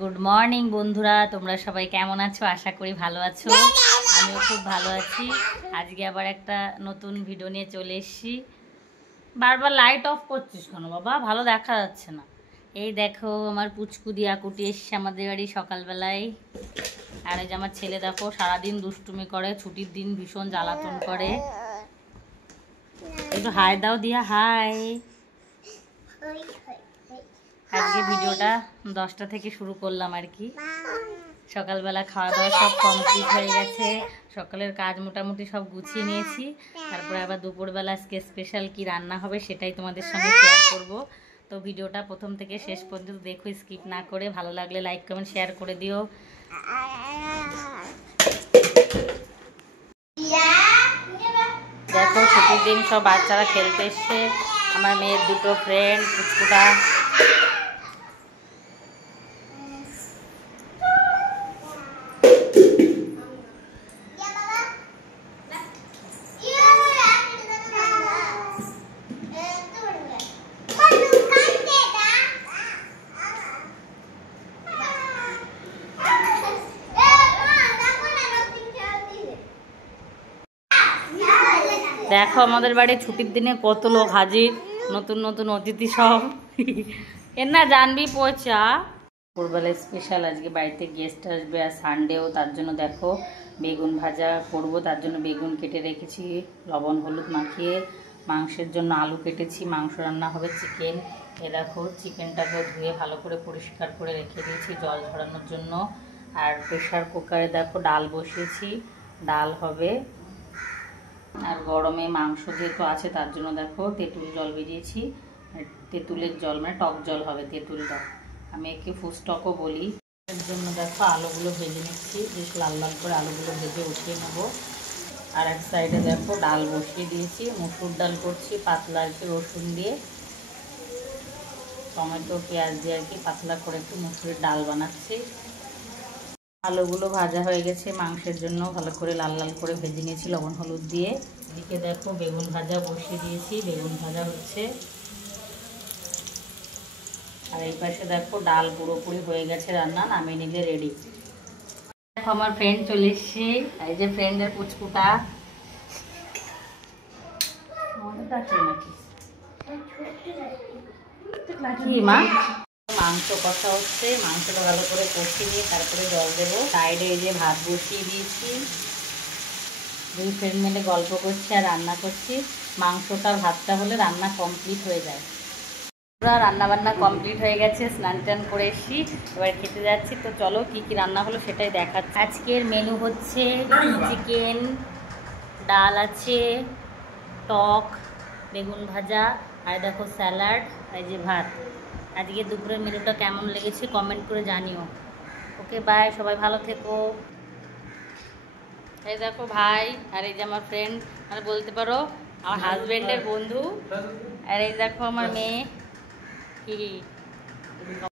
Good morning বন্ধুরা, তোমরা সবাই কেমন আছো? আশা করি ভালো আছো। আমিও খুব ভালো আছি। আজকে আবার একটা নতুন ভিডিও নিয়ে চলে এসেছি। বারবার লাইট অফ করছিস কেন বাবা? ভালো দেখা যাচ্ছে না। এই দেখো আমার পুচকু দিয়া কুটি এসছে আমাদের বাড়ি সকালবেলায়। আর এই যে আমার ছেলে দেখো সারাদিন দুষ্টুমি করে, ছুটির দিন ভীষণ জ্বালাতন করে। একটু হাই দাও দিয়া, হাই। আজকে ভিডিওটা 10টা থেকে শুরু করলাম আর কি। সকালবেলা খাওয়া দাওয়া সব কমপ্লিট হয়ে গেছে, সকালের কাজ মোটামুটি সব গুছিয়ে নিয়েছি। তারপরে আবার দুপুরবেলা আজকে স্পেশাল কি রান্না হবে সেটাই তোমাদের সঙ্গে শেয়ার করব। তো ভিডিওটা প্রথম থেকে শেষ পর্যন্ত দেখো, স্কিপ না করে। ভালো লাগলে লাইক কমেন্ট শেয়ার করে দিও। দেখো ছুটির দিন সব বাচ্চারা খেলতে এসছে। আমার মেয়ের দুটো ফ্রেন্ড, পুচকুটা। দেখো আমাদের বাড়ি ছুটির দিনে কত লোক হাজির, নতুন নতুন অতিথি সব। এর না জানবি পচা। দুপুরবেলায় স্পেশাল আজকে বাড়িতে গেস্ট আসবে, আর সানডেও, তার জন্য দেখো বেগুন ভাজা করব। তার জন্য বেগুন কেটে রেখেছি লবণ হলুদ মাখিয়ে। মাংসের জন্য আলু কেটেছি, মাংস রান্না হবে চিকেন। এ দেখো চিকেনটাকে ধুয়ে ভালো করে পরিষ্কার করে রেখে দিয়েছি জল ঝরানোর জন্য। আর প্রেশার কুকারে দেখো ডাল বসিয়েছি, ডাল হবে। আর গরমে মাংস যেহেতু আছে তার জন্য দেখো তেঁতুল জল ভিজিয়েছি। তেঁতুলের জল মানে টক জল হবে, তেঁতুলটা। আমি একে ফুস্টকও বলি। এর জন্য দেখো আলুগুলো ভেজে নিচ্ছি, বেশ লাল লাল করে আলুগুলো ভেজে উঠিয়ে নেব। আর এক সাইডে দেখো ডাল বসিয়ে দিয়েছি, মুসুর ডাল করছি পাতলা আর কি, রসুন দিয়ে টমেটো পেঁয়াজ দিয়ে আর কি পাতলা করে একটু মুসুরের ডাল বানাচ্ছি। আলুগুলো ভাজা হয়ে গেছে, মাংসের জন্য ভালো করে লাল লাল করে ভেজে নিয়েছি লবণ হলুদ দিয়ে। এদিকে দেখো বেগুন ভাজা বসিয়ে দিয়েছি, বেগুন ভাজা হচ্ছে। আর এই পাশে দেখো ডাল পুরোপুরি হয়ে গেছে রান্না, নামিয়ে নিলে রেডি। দেখো আমার ফ্রেন্ড চলে এসছে, এই যে ফ্রেন্ডের পুচকুটা। কি মা? মাংস কষা হচ্ছে, মাংসটা ভালো করে কষিয়ে নিয়ে তারপরে জল দেবো। সাইডে এই যে ভাত বসিয়ে দিয়েছি, দুই ফ্রেন্ড মিলে গল্প করছি আর রান্না করছি। মাংসটা ভাতটা হলে রান্না কমপ্লিট হয়ে যায়। পুরো রান্না বান্না কমপ্লিট হয়ে গেছে, স্নান টান করে এসছি, এবার খেতে যাচ্ছি। তো চলো কি কি রান্না হলো সেটাই দেখাচ্ছি। আজকের মেনু হচ্ছে চিকেন, ডাল আছে, টক, বেগুন ভাজা, আর দেখো স্যালাড, এই যে ভাত। আজকে দুপুরের মেনুটা কেমন লেগেছে কমেন্ট করে জানিও। ওকে বাই, সবাই ভালো থেকো। এই দেখো ভাই, আর এই যে আমার ফ্রেন্ড, মানে বলতে পারো আমার হাজবেন্ডের বন্ধু। আর এই দেখো আমার মেয়ে। কি